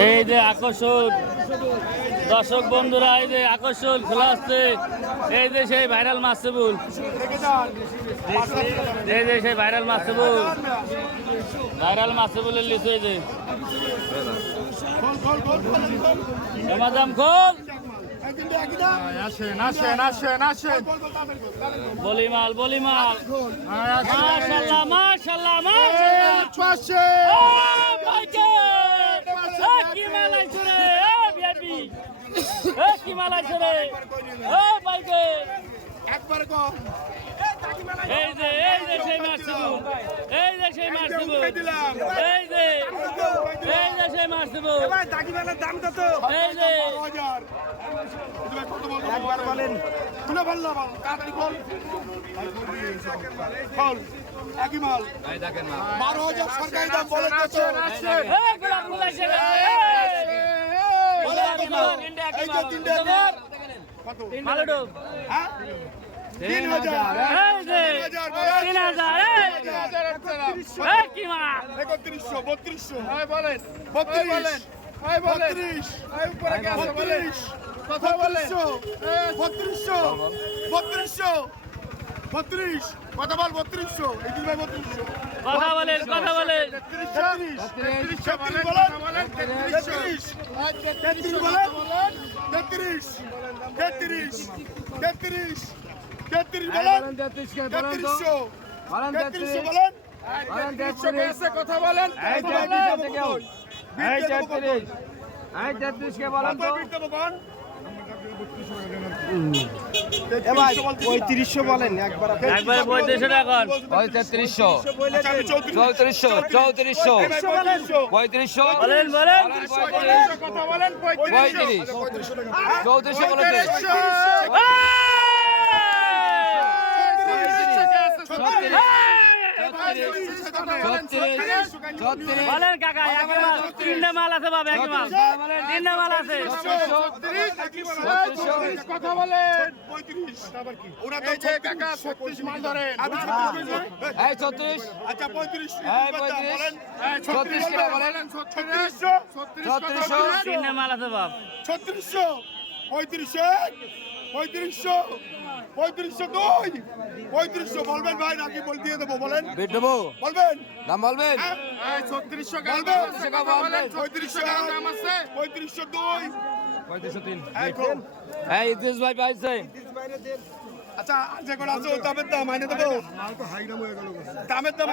এই যে আকর্ষণ দর্শক বন্ধুরা, এই যে আকর্ষণ খোলা আসছে। এই যে সেই ভাইরাল মাছবুল, এই যে সেই ভাইরাল মাছবুল, ভাইরাল মাছবুলের লিচু। এই যে দাম খোল, বলি মাল, বলি মাল। মাশাআল্লাহ, মাশাআল্লাহ, মাশাআল্লাহ। কি মাল আইছে রে ভিআইপি, কি মাল আইছে রে বাইকে একবার কো। এই যে সেই মাছবুল, এই যে সেই মাছবুল, এই যে সেই মাছবুল। ভাই দাগি মালের দাম কত? এই যে 12000। তুমি কত বলবো একবার বলেন, তুলে বল না, বল তাড়াতাড়ি বল। বল একই মাল, ভাই দেখেন মাল 12000 সরকারি দাম বলে কত? এই গোলাপ মুলাইছে রে, বলে কত? ইন্ডিয়া কি মাল কত? ভালো ডো, হ্যাঁ 3000। এই যে 3000, এই কি মাল 3100 3200। ভাই বলেন 32 বলেন, ভাই বলেন 32, ভাই উপরে কি আছে বলেন, কথা বলেন 3200 3200 32, কথা বল 3200। এই দিন ভাই 3200 কথা বলেন, কথা বলেন 33 বলেন, কথা বলেন 33 বলেন 33 33 33 33 বলেন 3300 বলেন 3300 বলেন 3300 কথা বলেন। এই 33 কে বলেন তো, 3500 বলেন একবার, একবারে 3500 টাকা। 3300 3400 3400 3500 বলেন, বলেন কথা বলেন 35 3400 বলেন। বলেন কাকা, তিনটা মাল আছে বাবা, এক মাল তিনটা মাল আছে। কথা বলেন 35 আবার কি ওরা তো কাকা 36 মাল ধরেন। এই 36, আচ্ছা 35 বলেন 36 কে বলেন 3600 তিনটা মাল আছে বাবা 3600 35 3500 2 3500 বলবেন ভাই নাকি বল দিয়ে দেবো বলেন, বেট দেবো বলবেন, দাম বলবেন 3600 বলবেন, 3600 দাম আছে 3500 2 3503। এই ইদ্রিস ভাই পাইছে, আচ্ছা যেগুলো আছে দামের দাম আইনে দেবো, মাল তো হাই দাম হয়ে গেল, দামের দাম